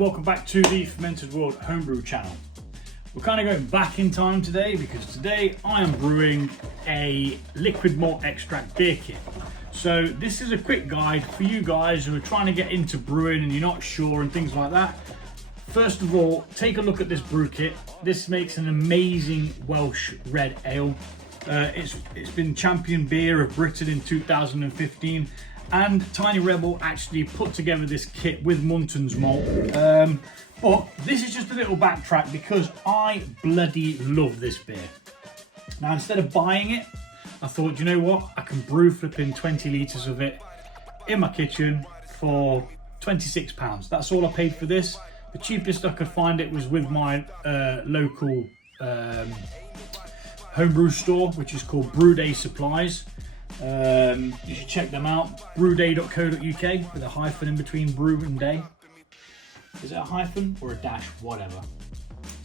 welcome back to the Fermented World Homebrew channel. We're kind of going back in time today because today I am brewing a liquid malt extract beer kit. So this is a quick guide for you guys who are trying to get into brewing and you're not sure and things like that. First of all, take a look at this brew kit. This makes an amazing Welsh red ale. It's been champion beer of Britain in 2015. And Tiny Rebel actually put together this kit with Munton's malt. But this is just a little backtrack because I bloody love this beer. Now, instead of buying it, I thought, you know what? I can brew flipping 20 litres of it in my kitchen for £26. That's all I paid for this. The cheapest I could find it was with my local homebrew store, which is called Brew Day Supplies. You should check them out, brewday.co.uk with a hyphen in between brew and day. Is it a hyphen or a dash? Whatever.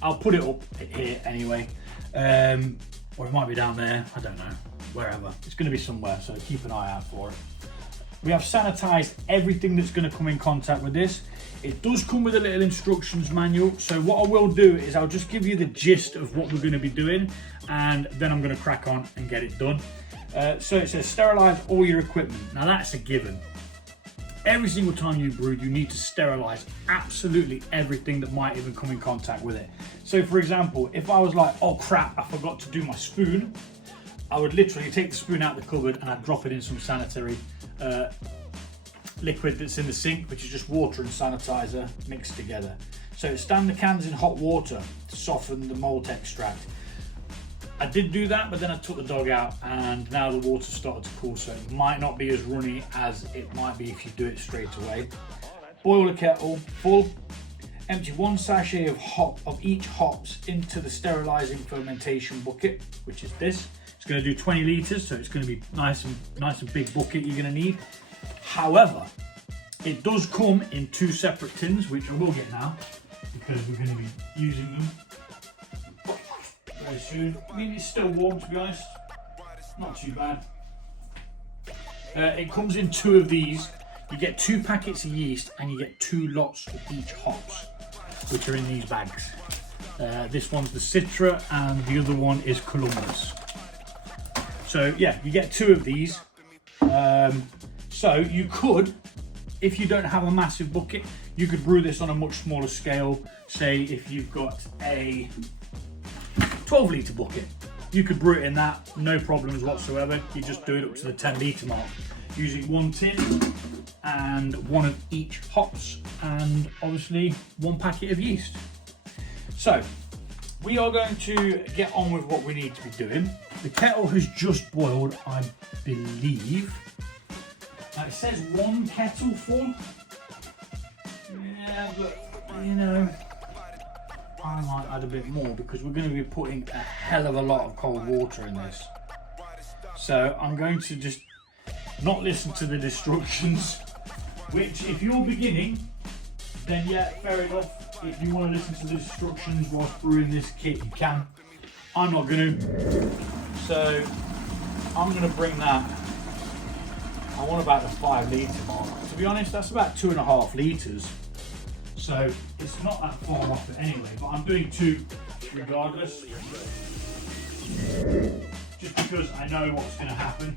I'll put it up here anyway, or it might be down there, I don't know, wherever. It's going to be somewhere, so keep an eye out for it. We have sanitized everything that's going to come in contact with this. It does come with a little instructions manual, so what I will do is I'll just give you the gist of what we're going to be doing, and then I'm going to crack on and get it done. So it says sterilize all your equipment. Now that's a given. Every single time you brew, you need to sterilize absolutely everything that might even come in contact with it. So for example, if I was like, oh crap, I forgot to do my spoon, I would literally take the spoon out of the cupboard and I'd drop it in some sanitary liquid that's in the sink, which is just water and sanitizer mixed together. So stand the cans in hot water to soften the malt extract. I did do that, but then I took the dog out and now the water started to cool, so it might not be as runny as it might be if you do it straight away. Boil a kettle full, empty 1 sachet of each hops into the sterilizing fermentation bucket, which is this. It's going to do 20 litres, so it's going to be nice and big bucket you're going to need. However, it does come in 2 separate tins, which I will get now because we're going to be using them very soon. I mean, it's still warm, to be honest. Not too bad. It comes in 2 of these. You get 2 packets of yeast and you get 2 lots of each hops, which are in these bags. This one's the Citra and the other one is Columbus. So yeah, you get 2 of these. So you could, if you don't have a massive bucket, you could brew this on a much smaller scale. Say if you've got a 12 litre bucket, you could brew it in that, no problems whatsoever. You just do it up to the 10 litre mark using 1 tin and 1 of each hops and obviously 1 packet of yeast. So we are going to get on with what we need to be doing. The kettle has just boiled, I believe. Now it says 1 kettle full. Yeah, but you know, I might add a bit more because we're going to be putting a hell of a lot of cold water in this. So I'm going to just not listen to the instructions, which if you're beginning, then yeah, fair enough. If you want to listen to the instructions whilst brewing this kit, you can. I'm not going to. So I'm going to bring that, I want about the 5 litre mark. To be honest, that's about 2.5 litres. So it's not that far off it anyway, but I'm doing 2 regardless. Just because I know what's going to happen.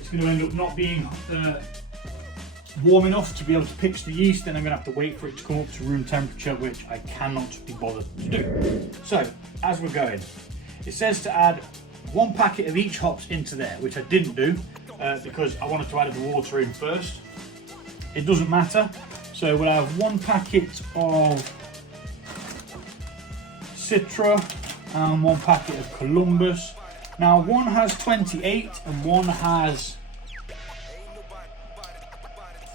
It's going to end up not being warm enough to be able to pitch the yeast, and I'm going to have to wait for it to come up to room temperature, which I cannot be bothered to do. So as we're going, it says to add 1 packet of each hops into there, which I didn't do because I wanted to add the water in first. It doesn't matter. So we'll have 1 packet of Citra and 1 packet of Columbus. Now one has 28 and one has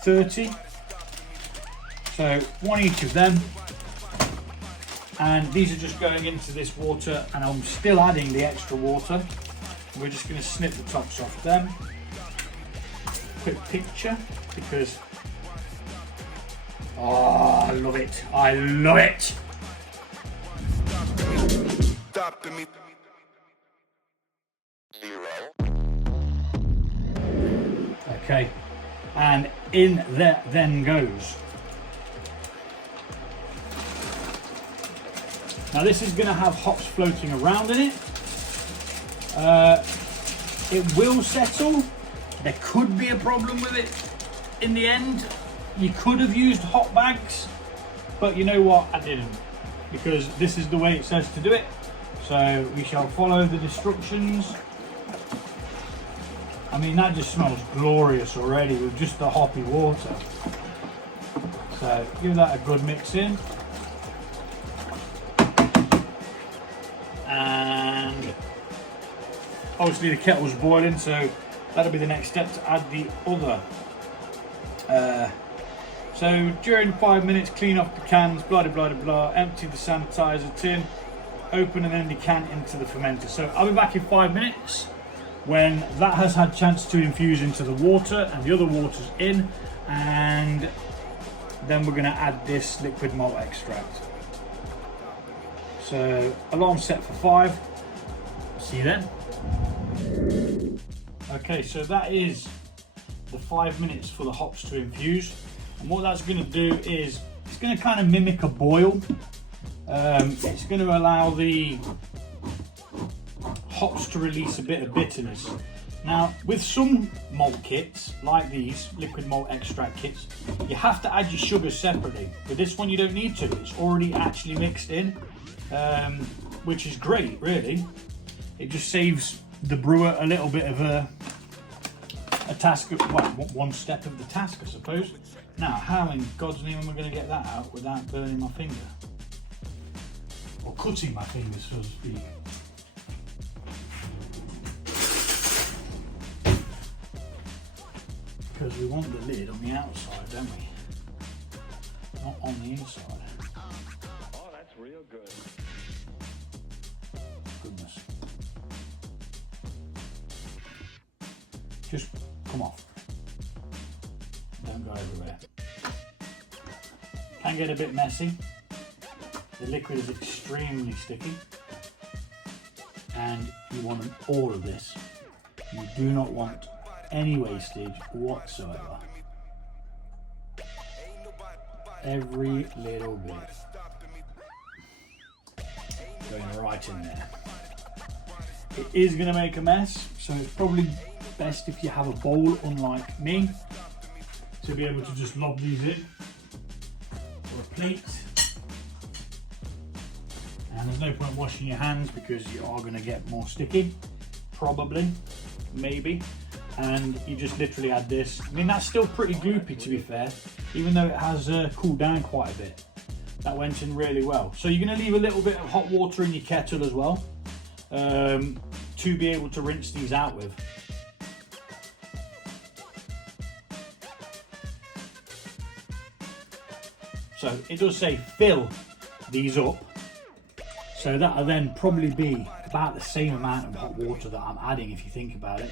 30. So 1 each of them. And these are just going into this water, and I'm still adding the extra water. We're just going to snip the tops off them. Quick picture because oh, I love it. I love it. Okay, and in there then goes Now this is going to have hops floating around in it. It will settle. There could be a problem with it in the end. You could have used hop bags, but you know what, I didn't, because this is the way it says to do it. So we shall follow the instructions. I mean, that just smells glorious already with just the hoppy water. So give that a good mix in. And obviously the kettle's boiling, so that'll be the next step to add the other. So during 5 minutes, clean off the cans, blah blah blah blah, empty the sanitizer tin, open and then decant into the fermenter. So I'll be back in 5 minutes when that has had chance to infuse into the water and the other water's in, and then we're going to add this liquid malt extract. So alarm set for 5. See you then. Okay, so that is the 5 minutes for the hops to infuse, and what that's going to do is it's going to kind of mimic a boil. It's going to allow the hops to release a bit of bitterness. Now with some malt kits like these liquid malt extract kits, you have to add your sugar separately. With this one you don't need to, it's already actually mixed in, which is great really. It just saves the brewer a little bit of a task, well, one step of the task I suppose. Now how in God's name am I going to get that out without burning my finger? Or cutting my fingers, so to speak. Because we want the lid on the outside, don't we? Not on the inside. Oh, that's real good. Goodness. Just come off. Don't go everywhere. Can get a bit messy. The liquid is extremely sticky. And you want all of this. You do not want any wastage whatsoever. Every little bit going right in there. It is going to make a mess, so it's probably best if you have a bowl, unlike me, to be able to just lob these in, or a plate. And there's no point washing your hands because you are going to get more sticky, probably, maybe. And you just literally add this. I mean, that's still pretty gloopy to be fair, even though it has cooled down quite a bit. That went in really well. So you're going to leave a little bit of hot water in your kettle as well, to be able to rinse these out with. So it does say fill these up, so that'll then probably be about the same amount of hot water that I'm adding if you think about it.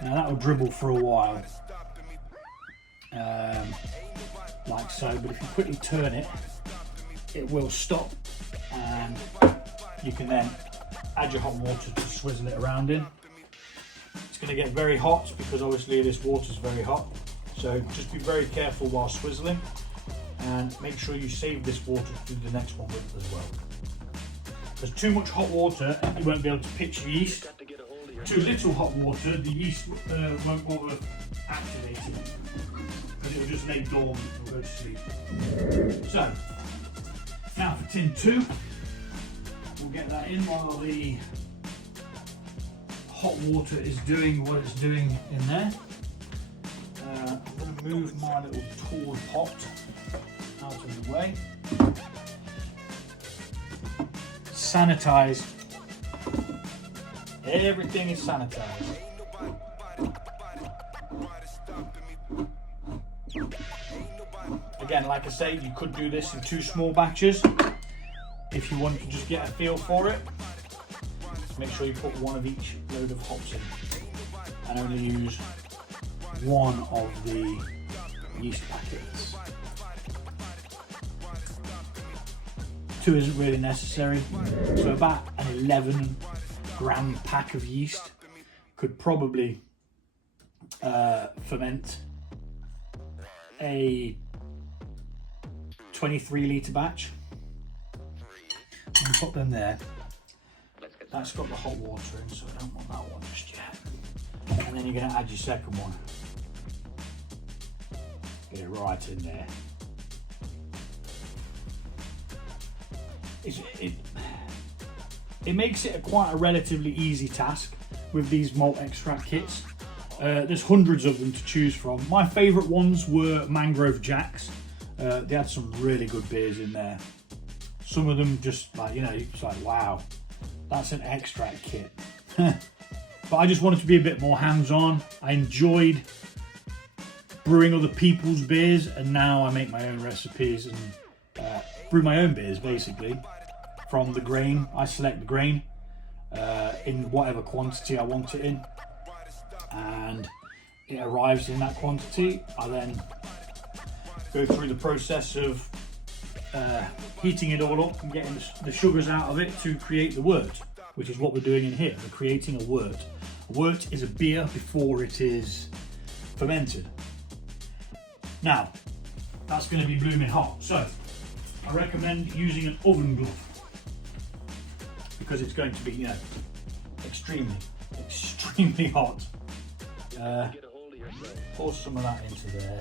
Now that will dribble for a while, like so, but if you quickly turn it, it will stop, and you can then add your hot water to swizzle it around in. It's going to get very hot because obviously this water is very hot, so just be very careful while swizzling, and make sure you save this water to do the next one with as well. There's too much hot water and you won't be able to pitch the yeast. Too little hot water, the yeast won't bother activating because it will just lay dormant and will go to sleep. So, now for tin 2, we'll get that in while the hot water is doing what it's doing in there. I'm going to move my little tall pot out of the way. Sanitized. Everything is sanitized. Again, like I say, you could do this in 2 small batches if you want to just get a feel for it. Make sure you put 1 of each load of hops in and only use 1 of the yeast packets. 2 isn't really necessary, so about an 11 gram pack of yeast could probably ferment a 23 litre batch. You put them there. That's got the hot water in, so I don't want that one just yet. And then you're going to add your second one. Get it right in there. It makes it quite a relatively easy task with these malt extract kits. There's hundreds of them to choose from. My favourite ones were Mangrove Jacks. They had some really good beers in there. Some of them just like, you know, it's like, wow, that's an extract kit. But I just wanted to be a bit more hands-on. I enjoyed brewing other people's beers, and now I make my own recipes and brew my own beers basically from the grain. I select the grain in whatever quantity I want it in, and it arrives in that quantity. I then go through the process of heating it all up and getting the sugars out of it to create the wort, which is what we're doing in here. We're creating a wort. A wort is a beer before it is fermented. Now, that's going to be blooming hot, so I recommend using an oven glove because it's going to be, you know, extremely hot. Pour some of that into there.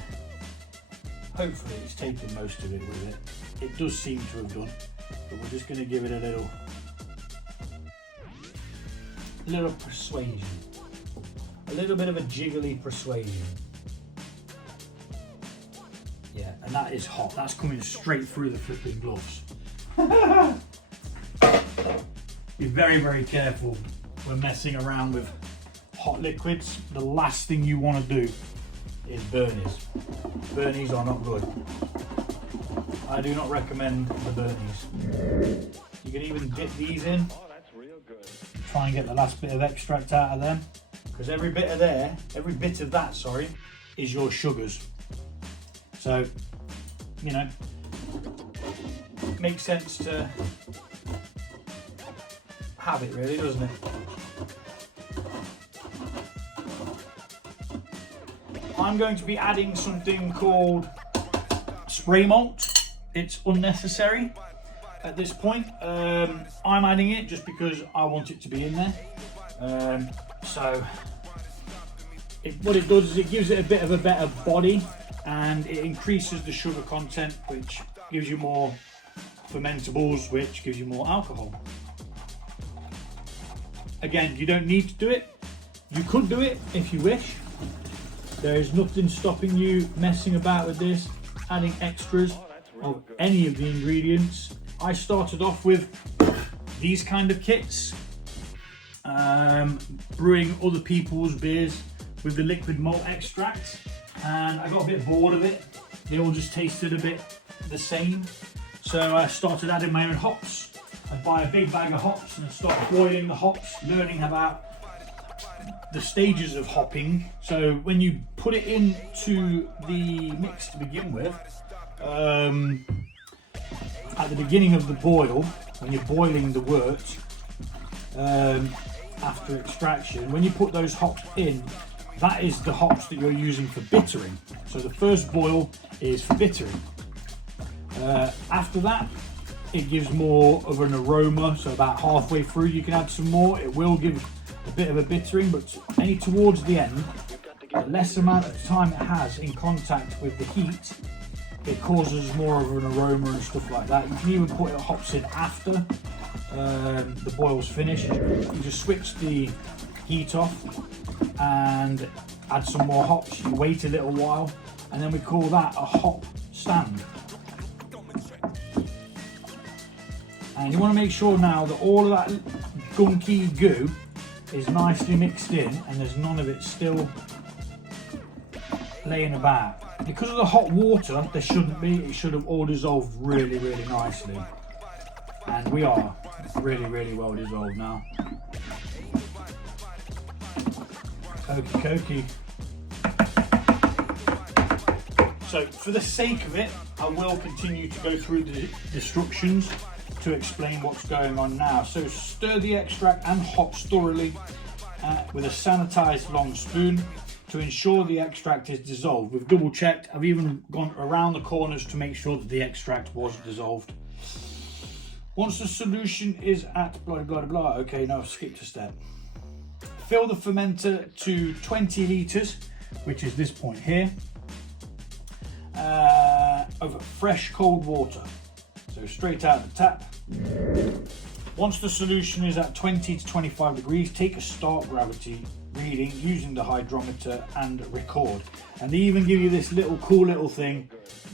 Hopefully it's taken most of it with it. It does seem to have done, but we're just going to give it a little persuasion. A little bit of a jiggly persuasion. Yeah, and that is hot. That's coming straight through the flipping gloves. Be very, very careful when messing around with hot liquids. The last thing you want to do is burnies. Burnies are not good. I do not recommend the burnies. You can even dip these in. Oh, that's real good. Try and get the last bit of extract out of them, because every bit of that, is your sugars. So, you know, it makes sense to have it, really, doesn't it? I'm going to be adding something called spray malt. It's unnecessary at this point. I'm adding it just because I want it to be in there. What it does is it gives it a bit of a better body, and it increases the sugar content, which gives you more fermentables, which gives you more alcohol. Again, you don't need to do it. You could do it if you wish. There is nothing stopping you messing about with this, adding extras of any of the ingredients. I started off with these kind of kits, brewing other people's beers with the liquid malt extract, and I got a bit bored of it. They all just tasted a bit the same, so I started adding my own hops. I'd buy a big bag of hops and I'd start boiling the hops, learning about the stages of hopping. So when you put it into the mix to begin with, at the beginning of the boil, when you're boiling the wort, after extraction, when you put those hops in, that is the hops that you're using for bittering. So the first boil is for bittering. After that, it gives more of an aroma, so about halfway through you can add some more. It will give a bit of a bittering, but only towards the end. The less amount of time it has in contact with the heat, it causes more of an aroma and stuff like that. You can even put hops in after the boil's finished. You just switch the heat off and add some more hops. You wait a little while, and then we call that a hop stand. And you want to make sure now that all of that gunky goo is nicely mixed in and there's none of it still laying about. Because of the hot water, there shouldn't be. It should have all dissolved really, really nicely. And we are really, really well dissolved now. Okie dokie. So for the sake of it, I will continue to go through the instructions to explain what's going on now. So stir the extract and hops thoroughly with a sanitized long spoon to ensure the extract is dissolved. We've double checked. I've even gone around the corners to make sure that the extract was dissolved. Once the solution is at blah blah blah, okay, now I've skipped a step. Fill the fermenter to 20 litres, which is this point here, of fresh cold water. So straight out of the tap. Once the solution is at 20 to 25 degrees, take a start gravity reading using the hydrometer and record. And they even give you this cool little thing,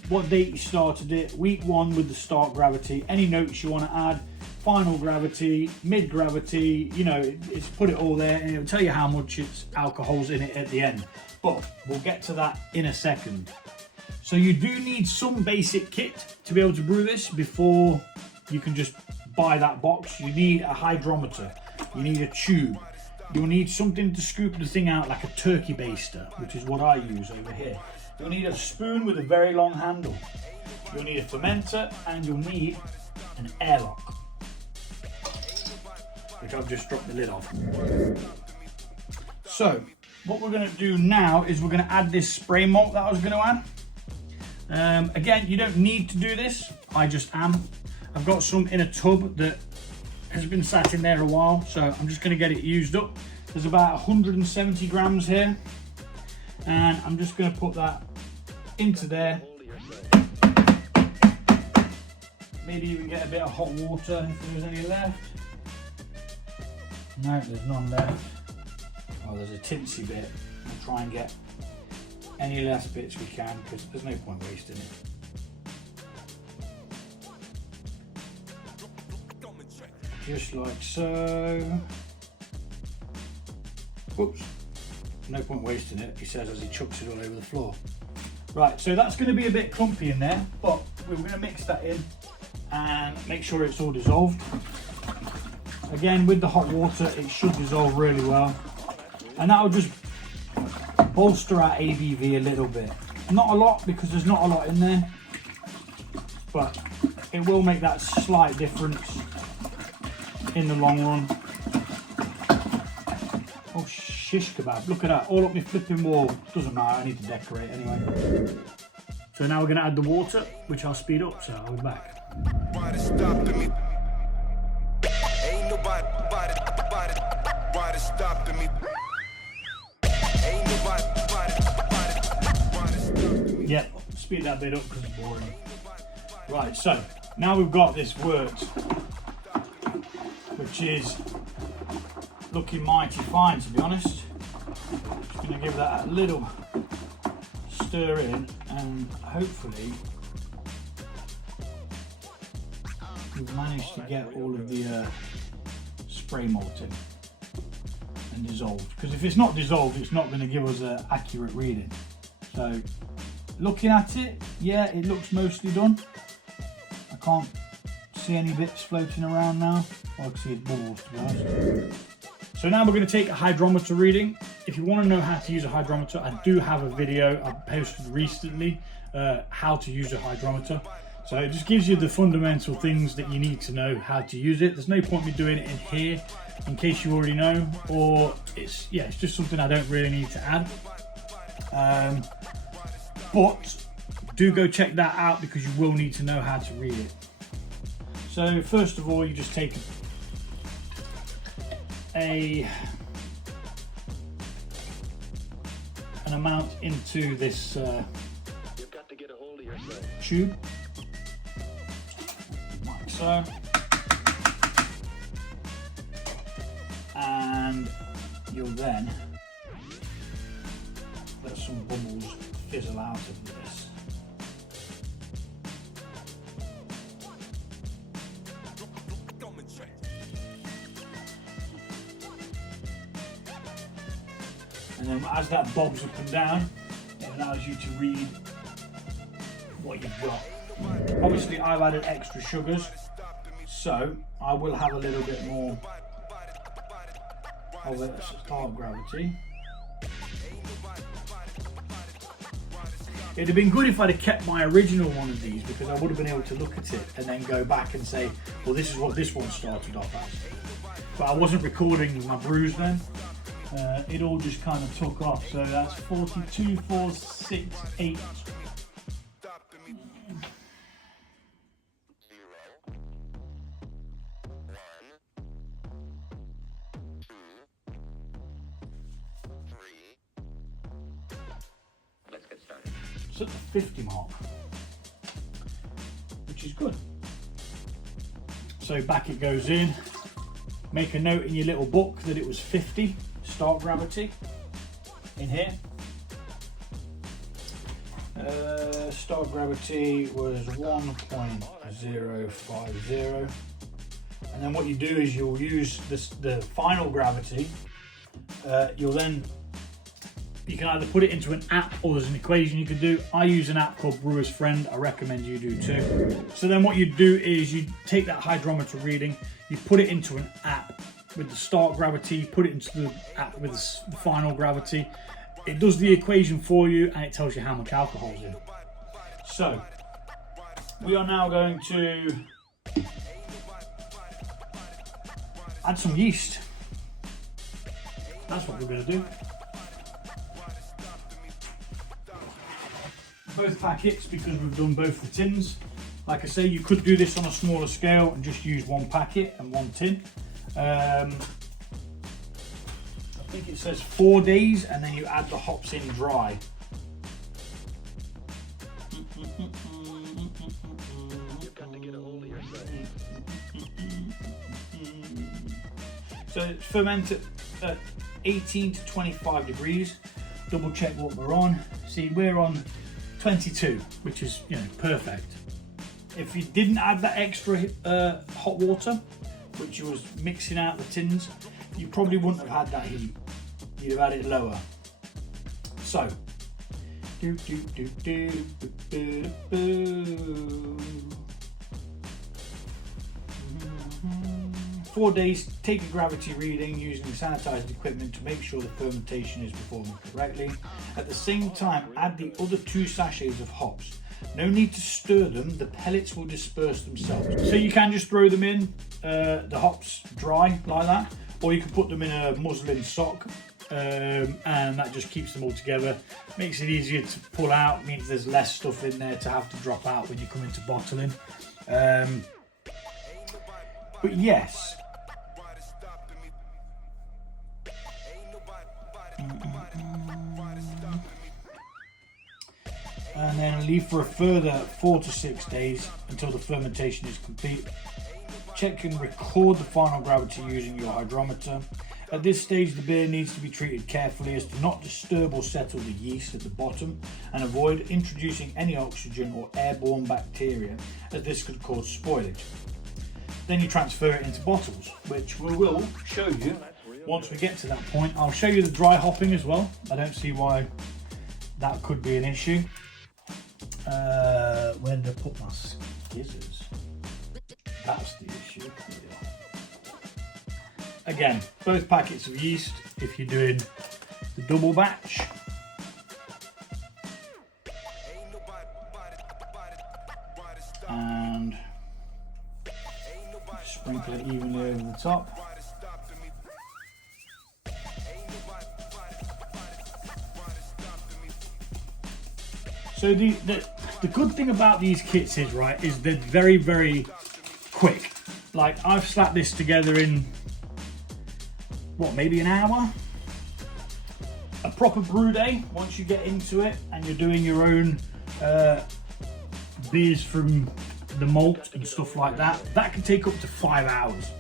what date you started it, week 1 with the start gravity, any notes you want to add, final gravity, mid gravity, you know, it's put it all there, and it'll tell you how much alcohol's in it at the end. But we'll get to that in a second. So you do need some basic kit to be able to brew this before you can just buy that box. You need a hydrometer, you need a tube, you'll need something to scoop the thing out like a turkey baster, which is what I use over here. You'll need a spoon with a very long handle. You'll need a fermenter, and you'll need an airlock, which I've just dropped the lid off. So what we're going to do now is we're going to add this spray malt that I was going to add. Again, you don't need to do this, I just am. I've got some in a tub that has been sat in there a while, so I'm just going to get it used up. There's about 170 grams here, and I'm just going to put that into there. Maybe even get a bit of hot water if there's any left. No, there's none left. Oh, there's a tinsy bit. We'll try and get any last bits we can, because there's no point wasting it. Just like so. Whoops. No point wasting it, he says as he chucks it all over the floor. Right, so that's going to be a bit clumpy in there, but we're going to mix that in and make sure it's all dissolved. Again, with the hot water, it should dissolve really well. And that'll just bolster our ABV a little bit. Not a lot, because there's not a lot in there, but it will make that slight difference in the long run. Oh, shish kebab, look at that, all up my flipping wall. Doesn't matter, I need to decorate anyway. So now we're going to add the water, which I'll speed up, so I'll be back. Yeah, speed that bit up because it's boring. Right, so now we've got this worked, which is looking mighty fine, to be honest. Just going to give that a little stir in, and hopefully we've managed to get all of the spray malt in and dissolved, because if it's not dissolved, it's not going to give us an accurate reading. So looking at it, yeah, it looks mostly done. I can't see any bits floating around now. All I can see is bubbles, to be honest. So now we're going to take a hydrometer reading. If you want to know how to use a hydrometer, I do have a video I posted recently, how to use a hydrometer. So it just gives you the fundamental things that you need to know how to use it. There's no point me doing it in here in case you already know, or it's just something I don't really need to add. But do go check that out, because you will need to know how to read it. So first of all, you just take an amount into this You've got to get a hold of yourself. tube, like so, and you'll then let some bubbles fizzle out of this. And then as that bobs up and down, it allows you to read what you've got. Obviously I've added extra sugars, so I will have a little bit more of a start gravity. It'd have been good if I'd have kept my original one of these, because I would have been able to look at it and then go back and say, well, this is what this one started off as. But I wasn't recording my brews then. It all just kind of took off. So that's 42, 4, 6, 8. It's at the 50 mark, which is good. So back it goes in. Make a note in your little book that it was 50 start gravity in here. Start gravity was 1.050, and then what you do is you'll use the final gravity. You can either put it into an app or there's an equation you can do. I use an app called Brewer's Friend. I recommend you do too. So then what you do is you take that hydrometer reading, you put it into an app with the start gravity, put it into the app with the final gravity. It does the equation for you and it tells you how much alcohol's in. So we are now going to add some yeast. That's what we're going to do. Both packets, because we've done both the tins. Like I say, you could do this on a smaller scale and just use one packet and one tin. I think it says 4 days, and then you add the hops in dry. You've got to get a hold of yourself. So it's fermented at 18 to 25 degrees. Double check what we're on. See, we're on 22, which is, you know, perfect. If you didn't add that extra hot water, which you was mixing out the tins, you probably wouldn't have had that heat. You'd have had it lower. So, 4 days, take a gravity reading using sanitized equipment to make sure the fermentation is performing correctly. At the same time, add the other 2 sachets of hops. No need to stir them, the pellets will disperse themselves. So you can just throw them in, the hops dry like that, or you can put them in a muslin sock, and that just keeps them all together. Makes it easier to pull out, means there's less stuff in there to have to drop out when you come into bottling. But yes. And then leave for a further 4 to 6 days until the fermentation is complete. Check and record the final gravity using your hydrometer. At this stage, the beer needs to be treated carefully as to not disturb or settle the yeast at the bottom, and avoid introducing any oxygen or airborne bacteria, as this could cause spoilage. Then you transfer it into bottles, which we will show you once we get to that point. I'll show you the dry hopping as well. I don't see why that could be an issue. Where did I put my scissors? That's the issue. Again, both packets of yeast if you're doing the double batch. And sprinkle it evenly over the top. So the good thing about these kits is, right, is they're very, very quick. Like, I've slapped this together in, what, maybe an hour? A proper brew day, once you get into it and you're doing your own beers from the malt and stuff like that, that can take up to 5 hours.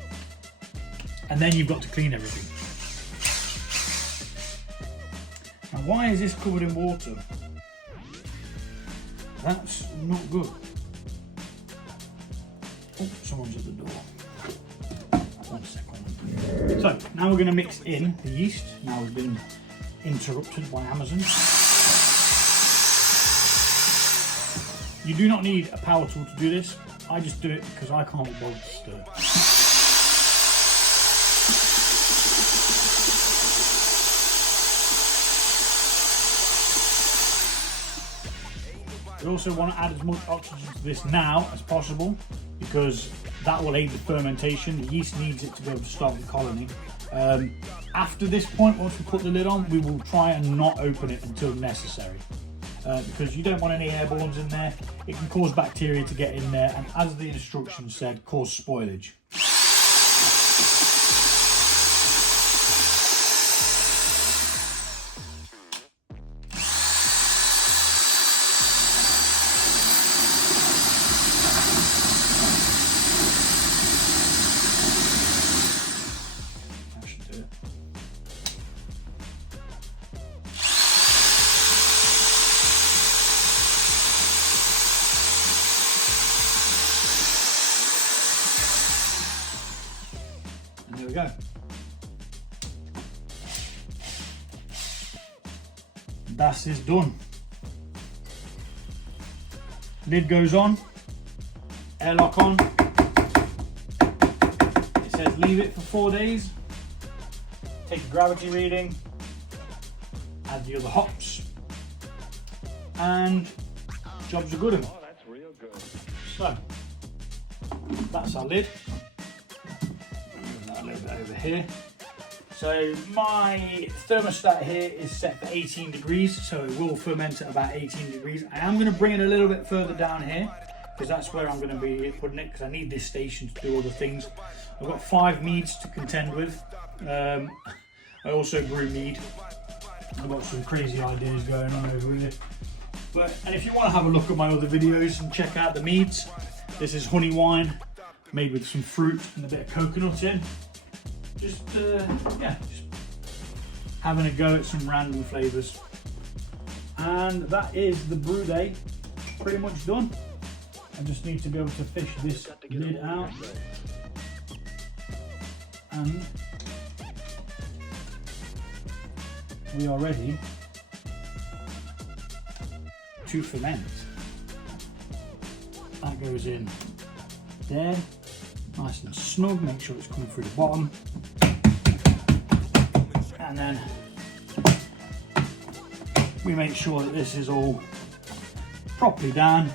And then you've got to clean everything. Now, why is this covered in water? That's not good. Oh, someone's at the door. 1 second. So, now we're going to mix in the yeast. Now we've been interrupted by Amazon. You do not need a power tool to do this. I just do it because I can't be bothered to stir. We also want to add as much oxygen to this now as possible, because that will aid the fermentation. The yeast needs it to be able to start the colony. After this point, once we put the lid on, we will try and not open it until necessary, because you don't want any airbornes in there. It can cause bacteria to get in there, and as the instructions said, cause spoilage. And there we go. That is done. Lid goes on, airlock on. It says leave it for 4 days. Take a gravity reading, add the other hops, and jobs are good. Oh, that's real good. So that's our lid. Move that a little bit over here. So my thermostat here is set for 18 degrees, so it will ferment at about 18 degrees. I am going to bring it a little bit further down here because that's where I'm going to be putting it, because I need this station to do other things. I've got 5 meads to contend with. I also brew mead. I've got some crazy ideas going on over here. And if you want to have a look at my other videos and check out the meads, this is honey wine made with some fruit and a bit of coconut in. Just having a go at some random flavours. And that is the brew day pretty much done. I just need to be able to fish this lid out. And we are ready to ferment. That goes in there, nice and snug, make sure it's coming through the bottom. And then we make sure that this is all properly down.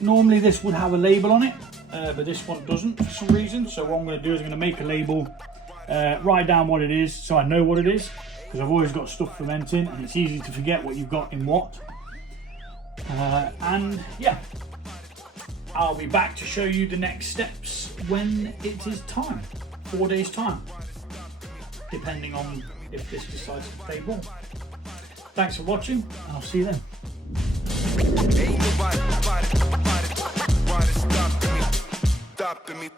Normally this would have a label on it, but this one doesn't for some reason. So what I'm going to do is I'm going to make a label, write down what it is so I know what it is, because I've always got stuff fermenting and it's easy to forget what you've got in what. And yeah, I'll be back to show you the next steps when it is time, 4 days time, depending on if this decides to play ball. Thanks for watching, and I'll see you then. Ain't nobody stopping me.